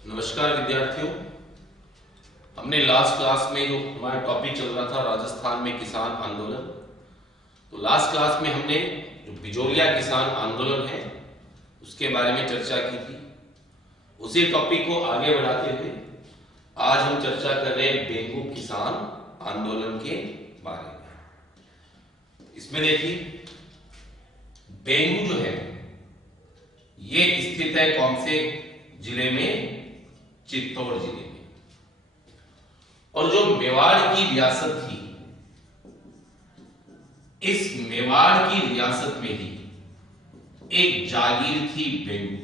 नमस्कार विद्यार्थियों। हमने लास्ट क्लास में जो हमारा टॉपिक चल रहा था राजस्थान में किसान आंदोलन, तो लास्ट क्लास में हमने जो बिजोलिया किसान आंदोलन है उसके बारे में चर्चा की थी। उसी टॉपिक को आगे बढ़ाते हुए आज हम चर्चा कर रहे हैं बेंगू किसान आंदोलन के बारे में। इसमें देखिए, बेंगू जो है ये स्थित है कौन से जिले में? चित्तौड़ जिले में। और जो मेवाड़ की रियासत थी, इस मेवाड़ की रियासत में ही एक जागीर थी बेंगू।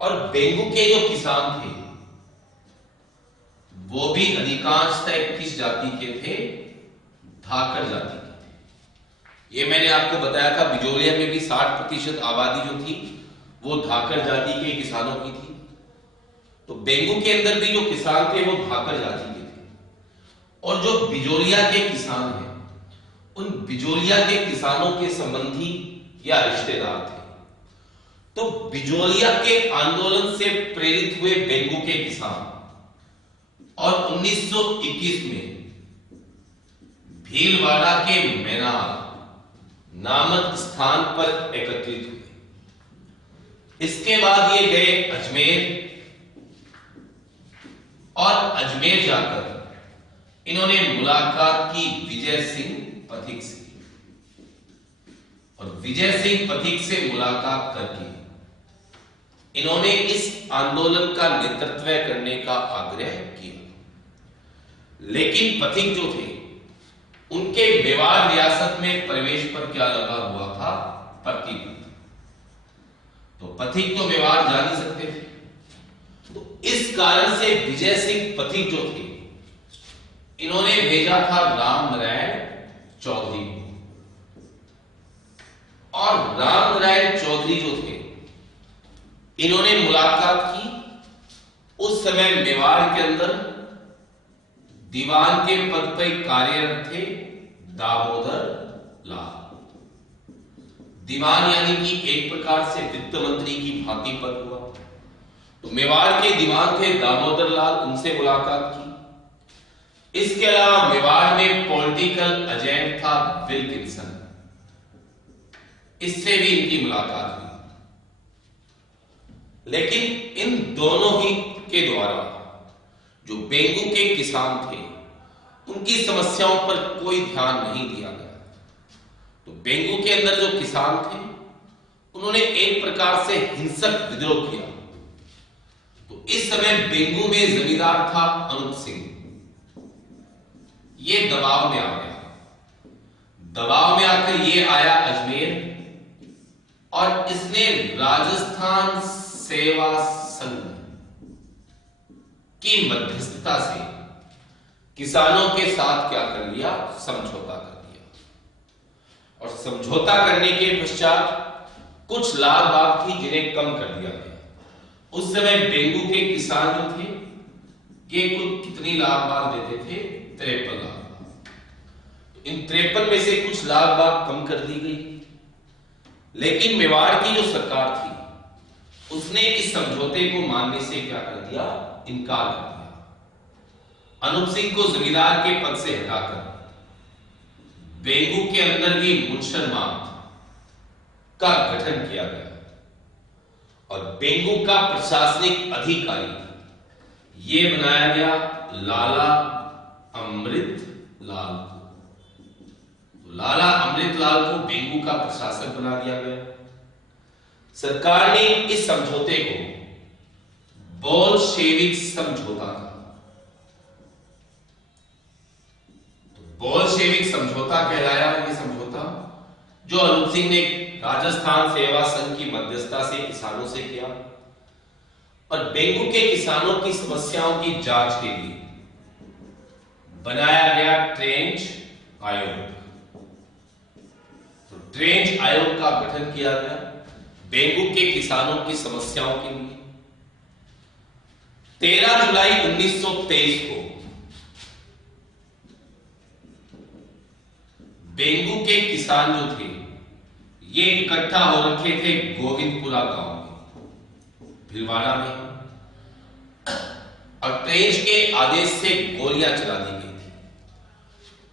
और बेंगू के जो किसान थे वो भी अधिकांशतः किस जाति के थे? धाकड़ जाति के थे। ये मैंने आपको बताया था, बिजोलिया में भी 60% आबादी जो थी वो धाकड़ जाति के किसानों की थी। तो बेंगू के अंदर भी जो किसान थे वो धाकड़ जाति के थे। और जो बिजोलिया के किसान हैं, उन बिजोलिया के किसानों के संबंधी या रिश्तेदार थे। तो बिजोलिया के आंदोलन से प्रेरित हुए बेंगू के किसान और 1921 में भीलवाड़ा के मैनार नामक स्थान पर एकत्रित हुए। इसके बाद ये गए अजमेर, और अजमेर जाकर इन्होंने मुलाकात की विजय सिंह पथिक से। और विजय सिंह पथिक से मुलाकात करके इन्होंने इस आंदोलन का नेतृत्व करने का आग्रह किया। लेकिन पथिक जो थे उनके मेवाड़ रियासत में प्रवेश पर क्या लगा हुआ था? प्रतिबंध। तो पथिक तो मेवाड़ जा नहीं सकते थे। तो इस कारण से विजय सिंह पथिक जो थे इन्होंने भेजा था राम नारायण चौधरी को। और राम नारायण चौधरी जो थे इन्होंने मुलाकात की। उस समय मेवाड़ के अंदर दीवान के पद पर कार्यरत थे दामोदर लाल। दीवान यानी कि एक प्रकार से वित्त मंत्री की भांति पद हुआ। तो मेवाड़ के दीवान थे दामोदर लाल, उनसे मुलाकात की। इसके अलावा मेवाड़ में पॉलिटिकल एजेंट था विल्किंसन, इससे भी इनकी मुलाकात हुई। लेकिन इन दोनों ही के द्वारा जो बेंगू के किसान थे उनकी समस्याओं पर कोई ध्यान नहीं दिया गया। तो बेंगू के अंदर जो किसान थे उन्होंने एक प्रकार से हिंसक विद्रोह किया। तो इस समय बेंगू में जमींदार था अनूप सिंह। ये दबाव में आ गया। दबाव में आकर ये आया अजमेर, और इसने राजस्थान सेवा संघ की मध्यस्थता से किसानों के साथ क्या कर लिया? समझौता कर दिया। और समझौता करने के पश्चात कुछ लाभ बात थी जिन्हें कम कर दिया गया। उस समय बेंगू के किसान जो थे ये कुल कितनी लाभ बात देते थे? 53 लाख। तो इन 53 में से कुछ लाभ बात कम कर दी गई। लेकिन मेवाड़ की जो सरकार थी उसने इस समझौते को मानने से क्या कर दिया? इनकार कर दिया। अनूप सिंह को जमींदार के पद से हटाकर बेंगू के अंदर भी मुंशरमात का गठन किया गया। और बेंगू का प्रशासनिक अधिकारी ये बनाया गया लाला अमृत लाल को। तो लाला अमृत लाल को बेंगू का प्रशासक बना दिया गया। सरकार ने इस समझौते को बोल्शेविक समझौता कहा। तो बोल्शेविक समझौता कहलाया ये समझौता, जो अनूप सिंह ने राजस्थान सेवा संघ की मध्यस्थता से किसानों से किया। और बेंगू के किसानों की समस्याओं की जांच के लिए बनाया गया ट्रेंच आयोग। तो ट्रेंच आयोग का गठन किया गया बेंगू के किसानों की समस्याओं के लिए। 13 जुलाई 1923 को बेंगू के किसान जो थे ये इकट्ठा हो रखे थे गोविंदपुरा गांव में। भिलवाड़ा में, और ट्रेंच के आदेश से गोलियां चला दी गई थी।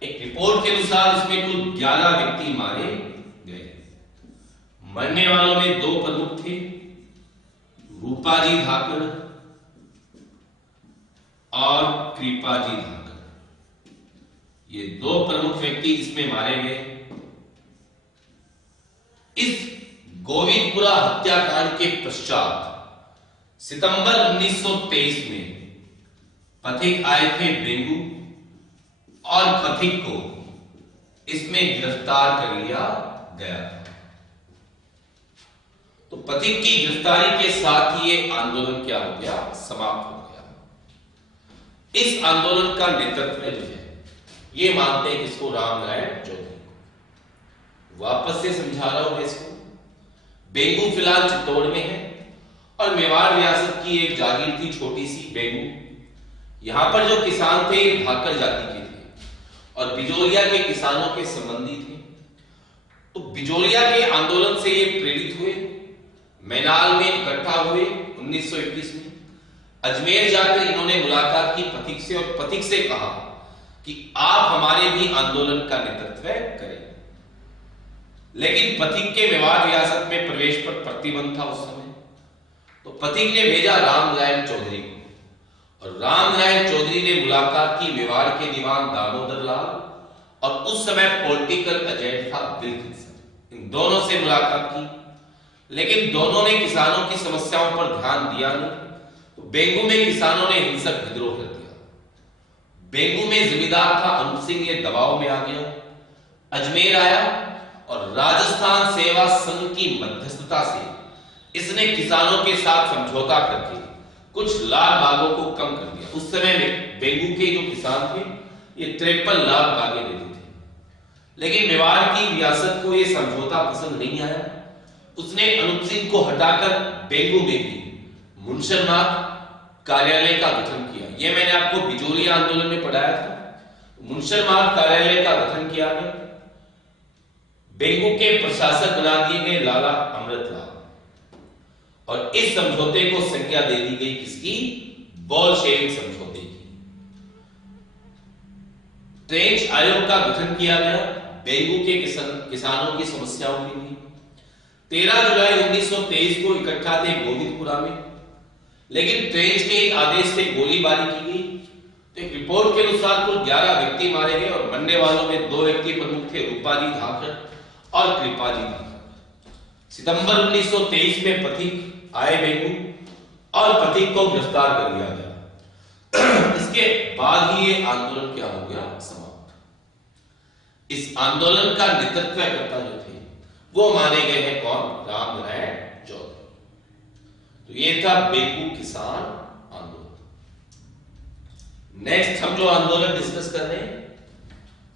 एक रिपोर्ट के अनुसार इसमें कुल 11 व्यक्ति मारे गए। मरने वालों में 2 प्रमुख थे, रूपाजी धाकड़ और कृपाजी धाकड़। ये 2 प्रमुख व्यक्ति इसमें मारे गए। इस गोविंदपुरा हत्याकांड के पश्चात सितंबर 1923 में पथिक आए थे बेंगू, और पथिक को इसमें गिरफ्तार कर लिया गया था। तो पथिक की गिरफ्तारी के साथ ही ये आंदोलन क्या हो गया, समाप्त हो गया। इस आंदोलन का नेतृत्व जो है ये मानते हैं किसको, रामनारायण चौधरी को। वापस से समझा रहा हूं इसको। बेंगू फिलहाल चित्तौड़ में है, और मेवाड़ रियासत की एक जागीर थी छोटी सी बेंगू। यहां पर जो किसान थे ये धाकड़ जाति के थे, और बिजोरिया के किसानों के संबंधी थे। तो बिजोरिया के आंदोलन से ये प्रेरित हुए, मैनाल में इकट्ठा हुए 1921 में। अजमेर जाकर इन्होंने मुलाकात की पथिक से, और पथिक से कहा कि आप हमारे भी आंदोलन का नेतृत्व करें। लेकिन पथिक के मेवाड़ रियासत में प्रवेश पर प्रतिबंध था उस समय। तो पथिक ने भेजा रामनारायण चौधरी को, और रामनारायण चौधरी ने मुलाकात की मेवाड़ के दीवान दामोदर लाल, और उस समय पॉलिटिकल एजेंट था विल्किंसन। इन दोनों से मुलाकात की, लेकिन दोनों ने किसानों की समस्याओं पर ध्यान दिया नहीं। तो बेंगू में किसानों ने हिंसक विद्रोह कर दिया। बेंगू में जमींदार था अनूप सिंह, ये दबाव में आ गया, अजमेर आया, और राजस्थान सेवा संघ की मध्यस्थता से इसने किसानों के साथ समझौता करके कुछ लाख बागों को कम कर दिया। उस समय में बेंगू के जो किसान थे ये 53 लाख बागें देते थे। लेकिन मेवाड़ की रियासत को ये समझौता पसंद नहीं आया। उसने अनूप सिंह को हटाकर बेंगू में भी मुंशरनाथ कार्यालय का गठन किया। यह मैंने आपको बिजोरिया आंदोलन में पढ़ाया था। मुंशरनाथ कार्यालय का गठन किया गया। बेंगू के प्रशासक बना दिए गए लाला अमृतलाल, और इस समझौते को संज्ञा दे दी गई किसकी, बोल्शेविक समझौते की। ट्रेंच आयोग का गठन किया गया बेंगू के किसानों की समस्याओं के लिए। 13 जुलाई 1923 को इकट्ठा थे गोविंदपुरा में, लेकिन ट्रेंच के आदेश से गोलीबारी की गई। तो एक रिपोर्ट के अनुसार कुल 11 व्यक्ति मारे गए, और मरने वालों में 2 व्यक्ति प्रमुख थे, रूपाजी धाकड़ और कृपाजी धाकड़। सितंबर 1923 में पथिक आए बेंगू, और पथिक को गिरफ्तार कर लिया गया। इसके बाद ही ये आंदोलन क्या हो गया, समाप्त। इस आंदोलन का नेतृत्व करता जो थे वो माने गए हैं कौन, रामनारायण चौधरी। तो ये था बेंगू किसान आंदोलन। नेक्स्ट हम जो आंदोलन डिस्कस कर रहे हैं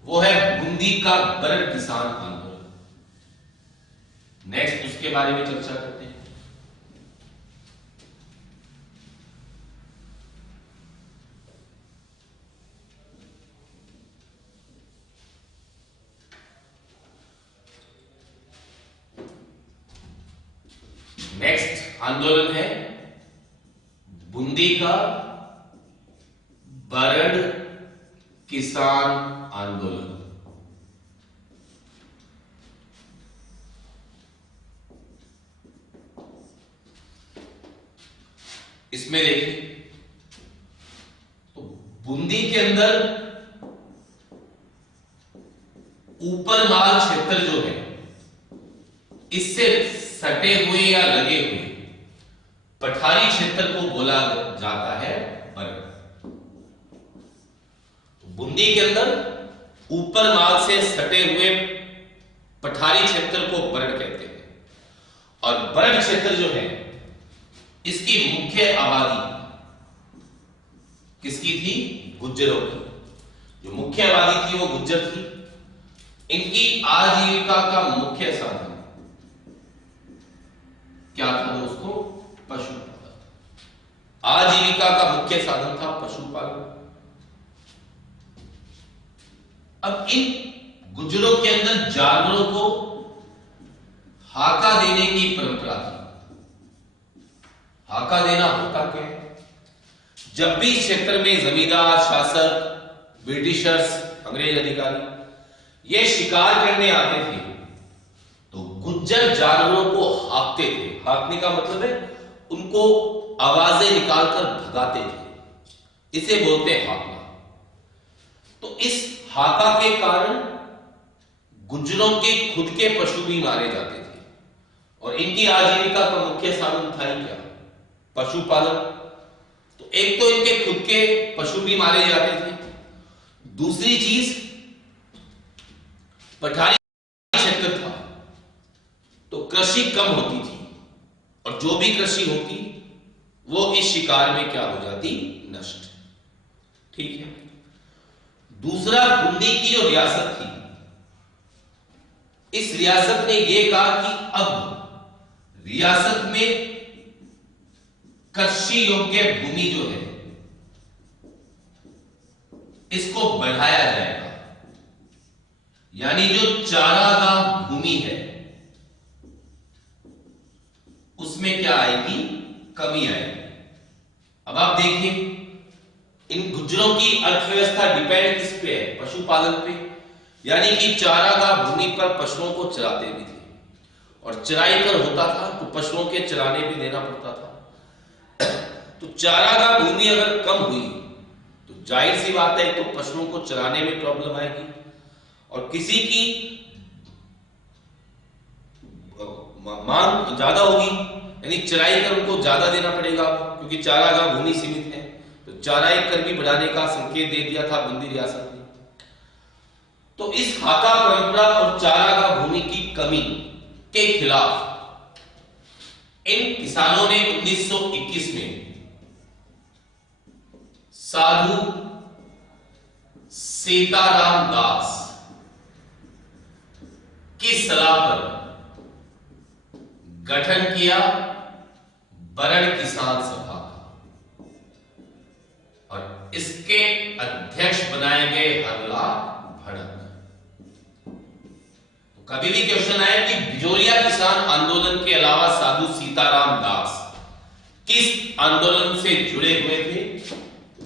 वो है बूंदी का बरड़ किसान आंदोलन। नेक्स्ट उसके बारे में चर्चा करते हैं। नेक्स्ट आंदोलन है बूंदी का बरड़ किसान आंदोलन। इसमें देखिए तो बूंदी के अंदर ऊपर माल क्षेत्र जो है इससे सटे हुए या लगे हुए पठारी क्षेत्र को बोला जाता है बरड़। तो बूंदी के अंदर ऊपर माल से सटे हुए पठारी क्षेत्र को बरड़ कहते हैं। और बरड़ क्षेत्र जो है इसकी मुख्य आबादी किसकी थी, गुज्जरों की। जो मुख्य आबादी थी वो गुज्जर थी। इनकी आजीविका का मुख्य साधन क्या था दोस्तों, पशुपालन। आजीविका का मुख्य साधन था पशुपालन। अब इन गुज्जरों के अंदर जानवरों को हाका देने की परंपरा थी। हाका देना होता क्या है? जब भी क्षेत्र में जमींदार, शासक, ब्रिटिशर्स, अंग्रेज अधिकारी ये शिकार करने आते थे तो गुज्जर जानवरों को हाँकते थे। हाँकने का मतलब है उनको आवाजें निकालकर भगाते थे, इसे बोलते हैं हाका। तो इस हाका के कारण गुज्जरों के खुद के पशु भी मारे जाते थे और इनकी आजीविका का मुख्य साधन था ही क्या? पशुपालन। तो एक तो इनके खुद के पशु भी मारे जाते थे, दूसरी चीज पठारी क्षेत्र था तो कृषि कम होती थी और जो भी कृषि होती वो इस शिकार में क्या हो जाती? नष्ट। ठीक है। दूसरा, बूंदी की जो रियासत थी, इस रियासत ने यह कहा कि अब रियासत में कृषि योग्य भूमि जो है इसको बढ़ाया जाएगा, यानी जो चारागाह भूमि है उसमें क्या आएगी? कमी आएगी। अब आप देखिए, इन गुज्जरों की अर्थव्यवस्था डिपेंड किस पे है? पशुपालन पे, यानी कि चारागाह भूमि पर पशुओं को चराते भी थे और चराई कर होता था तो पशुओं के चराने भी देना पड़ता था। तो चारागाह भूमि अगर कम हुई तो जाहिर सी बात है तो पशुओं को चराने में प्रॉब्लम आएगी और किसी की मांग ज्यादा होगी, यानी चराई कर उनको ज्यादा देना पड़ेगा क्योंकि चारागाह भूमि सीमित है। तो चराई कर भी बढ़ाने का संकेत दे दिया था बूंदी रियासत ने। तो इस हाका परंपरा और चारागाह भूमि की कमी के खिलाफ इन किसानों ने 1921 में साधु सीताराम दास की सलाह पर गठन किया बरड़ किसान सभा का और इसके अध्यक्ष बनाए गए हरलाल भड़क। तो कभी भी क्वेश्चन आया कि बिजोरिया किसान आंदोलन के अलावा साधु सीताराम दास किस आंदोलन से जुड़े हुए थे?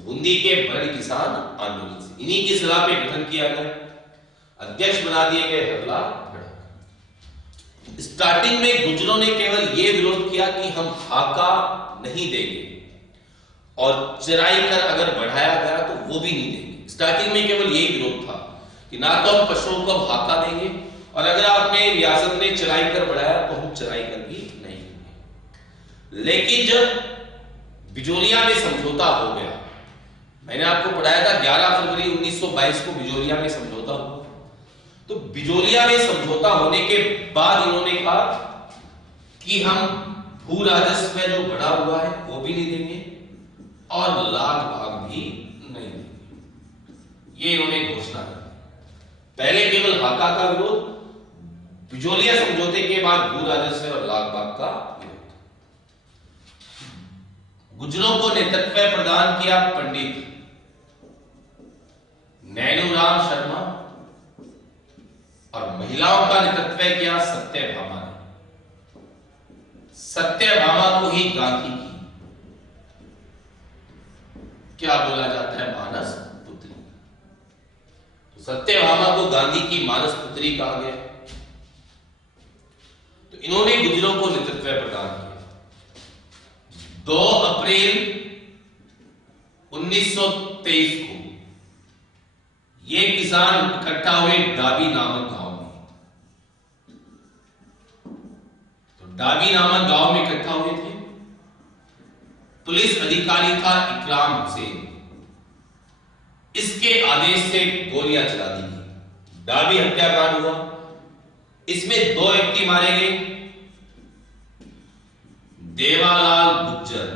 बूंदी के बरड़ किसान आंदोलन से। इन्हीं की सलाह पे गठन किया गया, अध्यक्ष बना दिए गए हरलाल भड़क। स्टार्टिंग में गुज्जरों ने केवल यह विरोध किया कि हम हाका नहीं देंगे और चराई कर अगर बढ़ाया गया तो वो भी नहीं देंगे। स्टार्टिंग में केवल यही विरोध था कि ना तो हम पशुओं को हाका देंगे और अगर आपने रियासत ने चराई कर बढ़ाया तो हम चराई कर भी नहीं देंगे। लेकिन जब बिजोरिया में समझौता हो गया, मैंने आपको पढ़ाया था 11 फरवरी 1922 को बिजोरिया में समझौता हुआ। तो बिजोरिया में समझौता होने के बाद इन्होंने कहा कि हम भू राजस्व जो बढ़ा हुआ है वो भी नहीं देंगे और लाग भाग भी नहीं देंगे, ये इन्होंने घोषणा की। पहले केवल हाका का विरोध, बिजोरिया समझौते के बाद भू राजस्व और लाग भाग का विरोध। गुज्जरों को नेतृत्व प्रदान किया पंडित नैनूराम शर्मा और महिलाओं का नेतृत्व किया सत्यभामा ने। सत्यभामा को ही गांधी की क्या बोला जाता है? मानस पुत्री। तो सत्यभामा को गांधी की मानस पुत्री कहा गया। तो इन्होंने गुज्जरों को नेतृत्व प्रदान किया। 2 अप्रैल 1923 को ये किसान इकट्ठा हुए डाबी नामक गांव में। तो डाबी नामक गांव में इकट्ठा हुए थे। पुलिस अधिकारी था इकराम हुसैन, इसके आदेश से गोलियां चला दी गई। डाबी हत्याकांड हुआ, इसमें 2 व्यक्ति मारे गए, देवालाल गुज्जर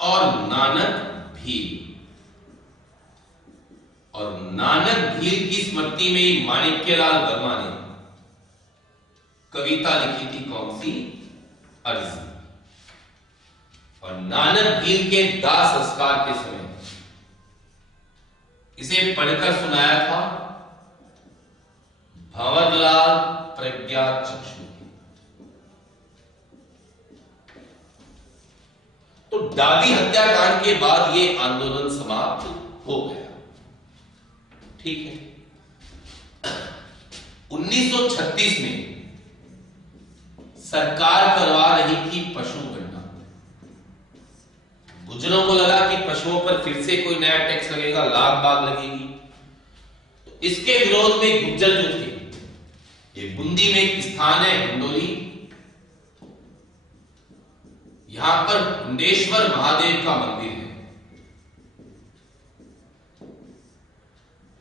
और नानक भील। और नानक भील की स्मृति में ही माणिक्यलाल वर्मा ने कविता लिखी थी, कौन सी? अर्जी। और नानक भील के दाह संस्कार के समय इसे पढ़कर सुनाया था भंवरलाल प्रज्ञा चक्षु। दादी हत्याकांड के बाद ये आंदोलन समाप्त हो गया। ठीक है। 1936 में सरकार करवा रही थी पशु गणना। गुज्जरों को लगा कि पशुओं पर फिर से कोई नया टैक्स लगेगा, लाग बाग लगेगी। तो इसके विरोध में गुज्जर जो थे, ये बूंदी में एक स्थान है हिंडोली, यहां पर हुंडेश्वर महादेव का मंदिर है।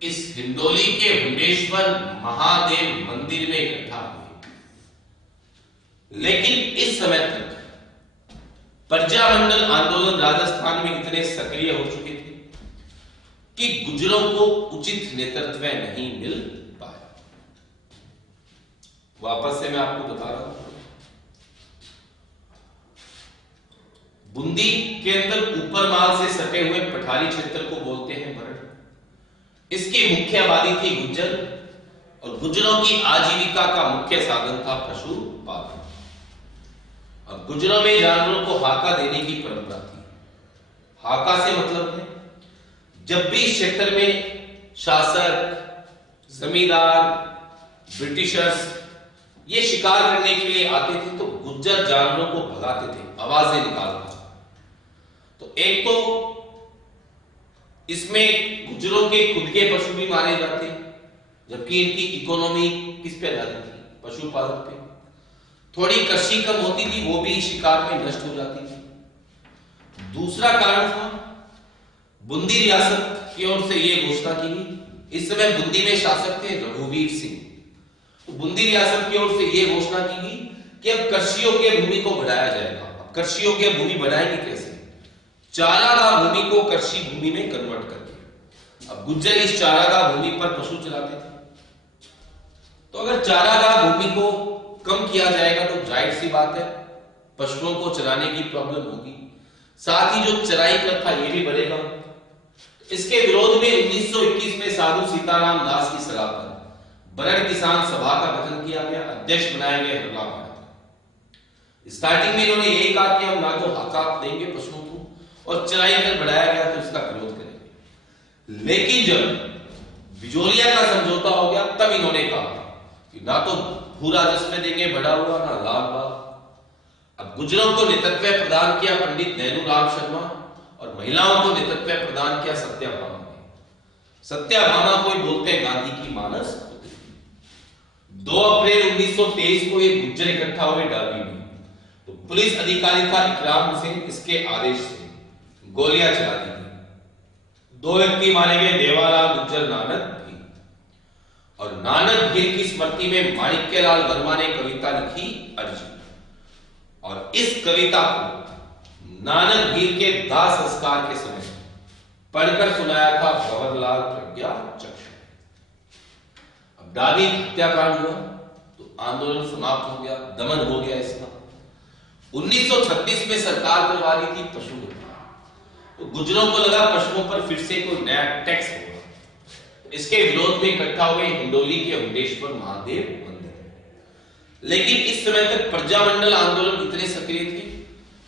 इस हिंडोली के हुंडेश्वर महादेव मंदिर में इकट्ठा हुए। लेकिन इस समय तक प्रजामंडल आंदोलन राजस्थान में इतने सक्रिय हो चुके थे कि गुज्जरों को उचित नेतृत्व नहीं मिल पाया। वापस से मैं आपको बता रहा हूं, बूंदी के अंदर ऊपर माल से सटे हुए पठारी क्षेत्र को बोलते हैं बरड़। इसकी मुख्य आबादी थी गुज्जर, और गुज्जरों की आजीविका का मुख्य साधन था पशुपालन। अब गुज्जरों में जानवरों को हाका देने की परंपरा थी। हाका से मतलब है, जब भी इस क्षेत्र में शासक, जमींदार, ब्रिटिशर्स ये शिकार करने के लिए आते थे तो गुज्जर जानवरों को भगाते थे, आवाजें निकालते थे। तो एक तो इसमें गुज्जरों के खुद के पशु भी मारे जाते, जबकि इनकी इकोनॉमी किस पे आधारित थी? पशुपालन पे। थोड़ी कृषि कम होती थी, वो भी शिकार में नष्ट हो जाती थी। दूसरा कारण था, बूंदी रियासत की ओर से यह घोषणा की गई, इस समय बूंदी में शासक थे रघुवीर सिंह। तो बूंदी रियासत की ओर से यह घोषणा की गई कि अब कृषि योग्य भूमि को बढ़ाया जाएगा। अब कृषि योग्य भूमि बढ़ाएंगे कैसे? चारागाह भूमि को कृषि भूमि में कन्वर्ट करके। अब गुज्जर इस चारागाह भूमि पर पशु चलाते थे, तो अगर चारागाह भूमि को कम किया जाएगा तो जाहिर सी बात है पशुओं को चराने की प्रॉब्लम होगी, साथ ही जो चराई कर था ये भी बढ़ेगा। इसके विरोध में 1921 में साधु सीताराम दास की सलाह पर बरड़ किसान सभा का गठन किया गया। अध्यक्ष बनाए गए हरलाल महाराज। स्टार्टिंग में इन्होंने यही कहा कि हम ना तो हाका देंगे पशुओं को, और चराई अगर बढ़ाया गया तो इसका विरोध करेंगे। लेकिन जब बिजोलिया का समझौता हो गया तब इन्होंने कहा कि ना तो भू राजस्व देंगे बढ़ा हुआ, ना लाभ बाग। अब गुज्जरों को नेतृत्व प्रदान किया पंडित नैनूराम शर्मा, और महिलाओं को नेतृत्व प्रदान किया सत्याभामा ने। सत्याभामा को बोलते हैं गांधी की मानस पुत्री। 2 अप्रैल 1923 को एक गुज्जर इकट्ठा हुए डाबी में, तो पुलिस अधिकारी था इकराम हुसैन, इसके आदेश से गोलियां चला दी गई। 2 व्यक्ति मारे गए, देवालाल गुज्जर, नानक भील। और नानक भील की स्मृति में माणिक्यलाल वर्मा ने कविता लिखी अर्जुन, और इस कविता को नानक भील के दाह संस्कार के समय पढ़कर सुनाया था भंवरलाल प्रज्ञा चक्षु। अब डाली हत्याकांड हुआ तो आंदोलन समाप्त हो गया, दमन हो गया इसका। 1936 में सरकार करवा रही थी पशु गणना, तो गुज्जरों को लगा पशुओं पर फिर से कोई नया टैक्स होगा। इसके विरोध में इकट्ठा हुए हिंडोली के हुंडेश्वर महादेव मंदिर। लेकिन इस समय तक प्रजामंडल आंदोलन इतने सक्रिय थे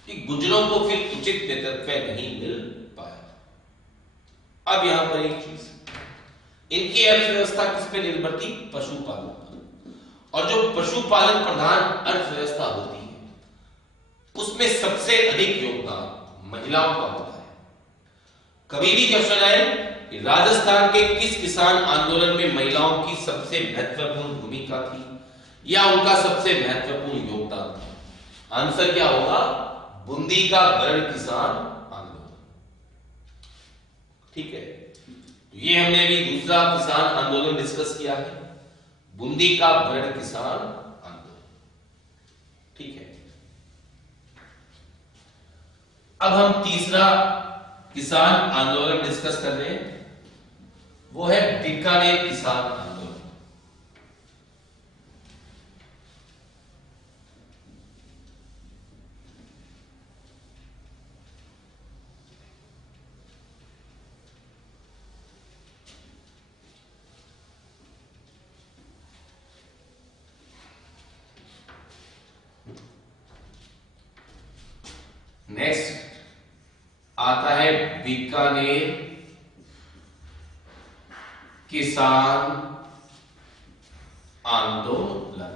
कि गुज्जरों को फिर उचित नेतृत्व नहीं मिल पाया। अब यहां पर एक चीज, इनकी अर्थव्यवस्था किस पे निर्भर थी? पशुपालन पर। और जो पशुपालन प्रधान अर्थव्यवस्था होती है उसमें सबसे अधिक योगदान महिलाओं का होता है। कभी भी क्वेश्चन आए कि राजस्थान के किस किसान आंदोलन में महिलाओं की सबसे महत्वपूर्ण भूमिका थी या उनका सबसे महत्वपूर्ण योगदान था, आंसर क्या होगा? बूंदी का बरड़ किसान आंदोलन। ठीक है, तो ये हमने अभी दूसरा किसान आंदोलन डिस्कस किया है, बूंदी का बरड़ किसान आंदोलन। ठीक है, अब हम तीसरा किसान आंदोलन डिस्कस कर रहे हैं, वो है बीकानेर किसान आंदोलन। नेक्स्ट, बीकानेर किसान आंदोलन।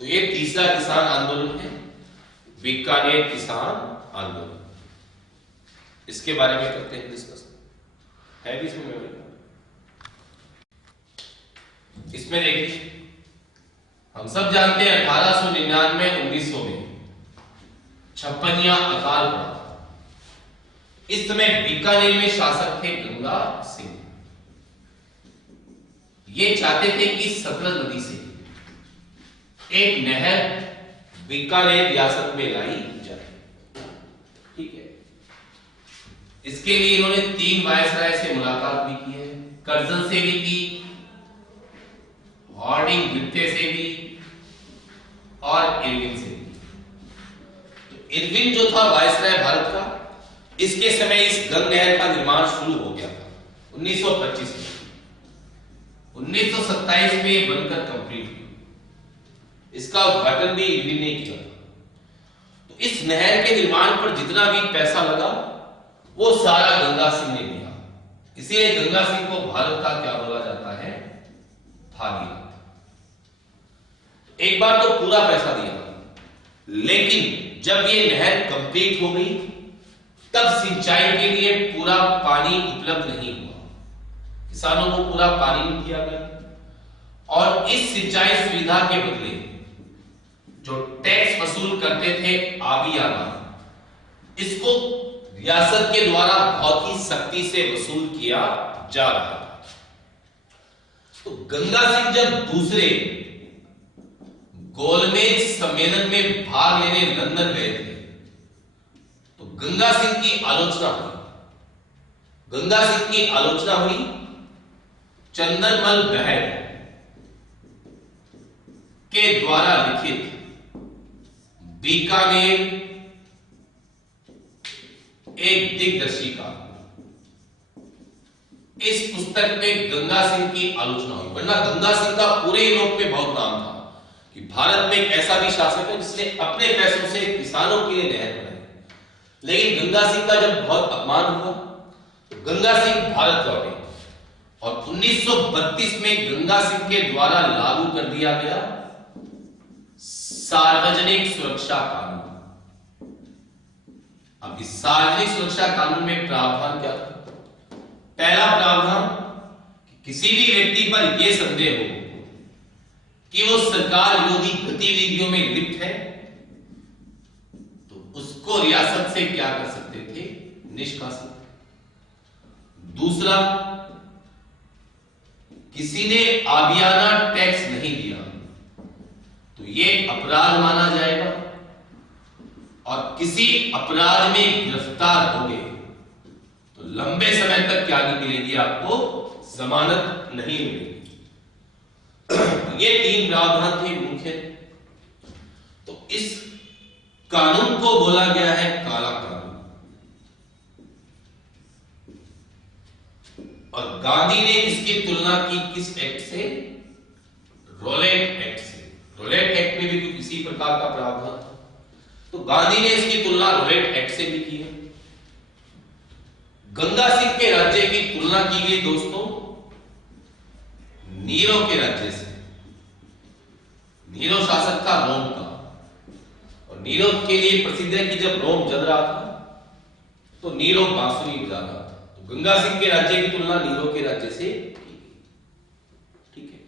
तो ये तीसरा किसान आंदोलन है, बीकानेर किसान आंदोलन। इसके बारे में करते हैं डिस्कस। है भी इसमें मेमोरी, इसमें देखिए हम सब जानते हैं 1899 1900 में छप्पनिया अकाल पड़ा। इस समय बीकानेर में शासक थे गंगा सिंह। ये चाहते थे कि सतलज नदी से एक नहर बीकानेर रियासत में लाई जाए। ठीक है, इसके लिए इन्होंने 3 वायसराय से मुलाकात भी की है, कर्जन से भी की, हार्डिंग वित्ते से भी और इरविन से भी। तो इरविन जो था वायसराय भारत का, इसके समय इस गंग नहर का निर्माण शुरू हो गया था 1925 में। 1927 में ये बनकर कंप्लीट हुई। इसका उद्घाटन भी इरविन ने किया था। तो इस नहर के निर्माण पर जितना भी पैसा लगा वो सारा गंगा सिंह ने लिया। इसीलिए गंगा सिंह को भारत का क्या बोला जाता है, भागीरथ। एक बार तो पूरा पैसा दिया, लेकिन जब ये नहर कंप्लीट हो गई तब सिंचाई के लिए पूरा पानी उपलब्ध नहीं हुआ, किसानों को पूरा पानी नहीं दिया गया। और इस सिंचाई सुविधा के बदले जो टैक्स वसूल करते थे आबियाना, इसको रियासत के द्वारा बहुत ही सख्ती से वसूल किया जा रहा था। तो गंगा सिंह जब दूसरे गोलमेज सम्मेलन में भाग लेने लंदन गए थे तो गंगा सिंह की आलोचना हुई। गंगा सिंह की आलोचना हुई चंदनमल बहल के द्वारा लिखित बीकानेर एक दिग्दर्शिका, इस पुस्तक में गंगा सिंह की आलोचना हुई। वरना गंगा सिंह का पूरे यूरोप में बहुत नाम था कि भारत में एक ऐसा भी शासक है जिसने अपने पैसों से किसानों के लिए नहर बनाई। लेकिन गंगा सिंह का जब बहुत अपमान हुआ तो गंगा सिंह भारत लौटे और 1932 में गंगा सिंह के द्वारा लागू कर दिया गया सार्वजनिक सुरक्षा कानून। अब इस सार्वजनिक सुरक्षा कानून में प्रावधान क्या था? पहला प्रावधान, किसी भी व्यक्ति पर यह संदेह हो कि वो सरकार विरोधी गतिविधियों में लिप्त है तो उसको रियासत से क्या कर सकते थे, निष्कासित। दूसरा, किसी ने आबियाना टैक्स नहीं दिया तो ये अपराध माना जाएगा और किसी अपराध में गिरफ्तार हो गए तो लंबे समय तक क्या नहीं मिलेगी, आपको जमानत नहीं मिलेगी। ये 3 प्रावधान थे मुख्य। तो इस कानून को बोला गया है काला कानून। और गांधी ने इसकी तुलना की किस एक्ट से? रोलेट एक्ट से। रोलेट एक्ट में भी तो किसी प्रकार का प्रावधान था, तो गांधी ने इसकी तुलना रोलेट एक्ट से भी की है। गंगा सिंह के राज्य की तुलना की गई दोस्तों नीरो के राज्य से। नीरो शासक था रोम का और नीरो के लिए प्रसिद्ध है कि जब रोम जल रहा था तो नीरो बांसुरी बजा रहा था। तो गंगा सिंह के राज्य की तुलना नीरो के राज्य से की। ठीक है,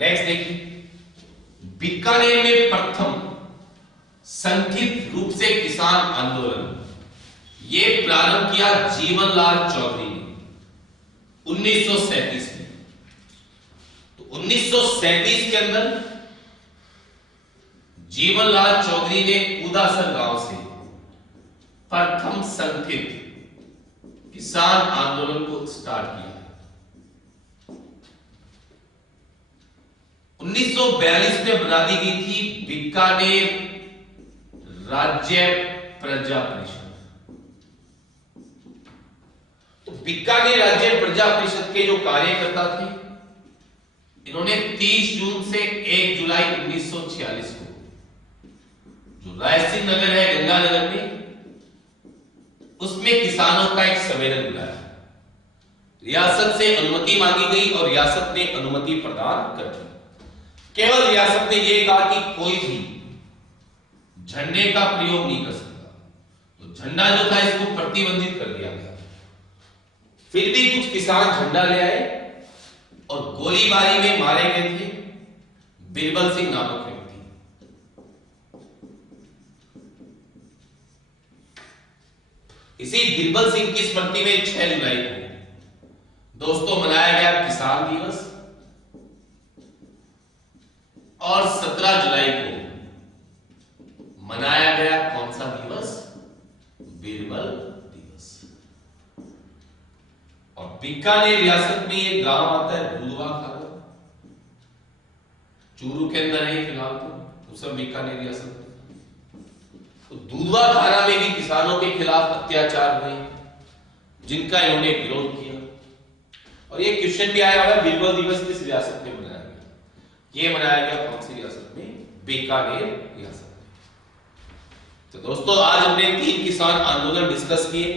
नेक्स्ट देखिए, बीकानेर में प्रथम संगठित रूप से किसान आंदोलन ये प्रारंभ किया जीवनलाल चौधरी ने 1937 में। तो 1937 के अंदर जीवनलाल चौधरी ने उदासर गांव से प्रथम संगठित किसान आंदोलन को स्टार्ट किया। 1942 में बना दी गई थी बीकानेर राज्य प्रजा परिषद। तो बीकानेर राज्य प्रजा परिषद के जो कार्यकर्ता थे, इन्होंने 30 जून से 1 जुलाई 1946 को जो रायसिंह नगर है गंगानगर में, उसमें किसानों का एक सम्मेलन बुलाया, रियासत से अनुमति मांगी गई और रियासत ने अनुमति प्रदान कर दी। केवल रियासत ने यह कहा कि कोई भी झंडे का प्रयोग नहीं कर सकता, तो झंडा जो था इसको प्रतिबंधित कर दिया गया। फिर भी कुछ किसान झंडा ले आए और गोलीबारी में मारे गए थे बिरबल सिंह नामक व्यक्ति। इसी बिरबल सिंह की स्मृति में 6 जुलाई को दोस्तों मनाया गया किसान दिवस, और 17 जुलाई को मनाया गया कौन सा दिवस? बिरबल दिवस। और बीकानेर रियासत में एक गांव आता है दूधवा खाना, चूरू के अंदर है फिलहाल तो सब बीकानेर रियासत में। तो दूधवा खाना में भी किसानों के खिलाफ अत्याचार हुए जिनका इन्होंने विरोध किया। और ये क्वेश्चन भी आया हुआ है बिरबल दिवस किस रियासत में मनाया गया? ये मनाया गया कौन सी रियासत में? बीकानेर रियासत में। तो दोस्तों आज हमने 3 किसान आंदोलन डिस्कस किए,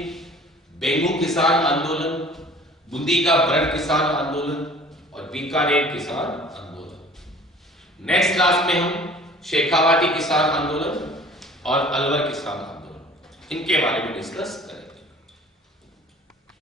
बेंगू किसान आंदोलन, बूंदी का ब्रड किसान आंदोलन और बीकानेर किसान आंदोलन। नेक्स्ट क्लास में हम शेखावाटी किसान आंदोलन और अलवर किसान आंदोलन इनके बारे में डिस्कस